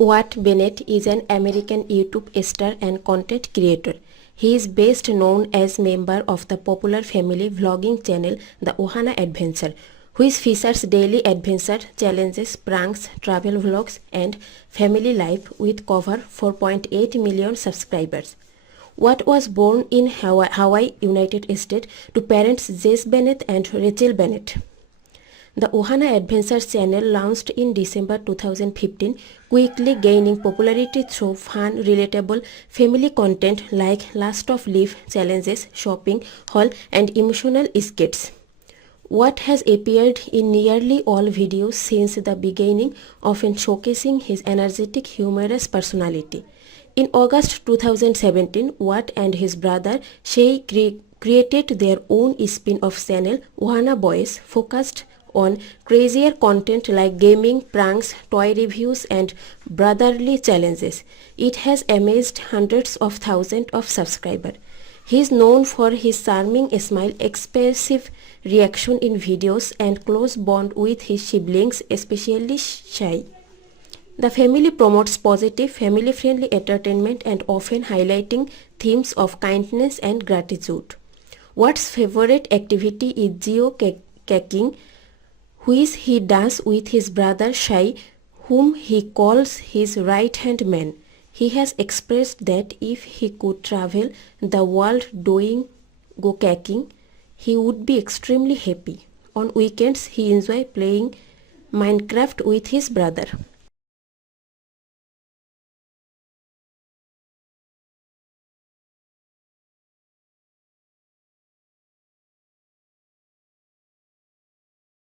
Wyatt Bennett is an American YouTube star and content creator. He is best known as member of the popular family vlogging channel The Ohana Adventure, which features daily adventure, challenges, pranks, travel vlogs, and family life with cover 4.8 million subscribers. Wyatt was born in Hawaii, United States, to parents Jase Bennett and Rachel Bennett. The Ohana Adventure channel launched in December 2015, quickly gaining popularity through fun, relatable family content like last of leaf challenges, shopping haul, and emotional skits. Wyatt has appeared in nearly all videos since the beginning, often showcasing his energetic, humorous personality. In August 2017, Wyatt and his brother Jase created their own spin-off channel, Ohana Boys, focused on crazier content like gaming, pranks, toy reviews, and brotherly challenges. It has amassed hundreds of thousands of subscribers. He is known for his charming smile, expressive reaction in videos, and close bond with his siblings, especially Jase. The family promotes positive, family-friendly entertainment and often highlighting themes of kindness and gratitude. Wyatt's favorite activity is geocaching, which he does with his brother Jase, whom he calls his right-hand man. He has expressed that if he could travel the world doing geocaching, he would be extremely happy. On weekends, he enjoys playing Minecraft with his brother.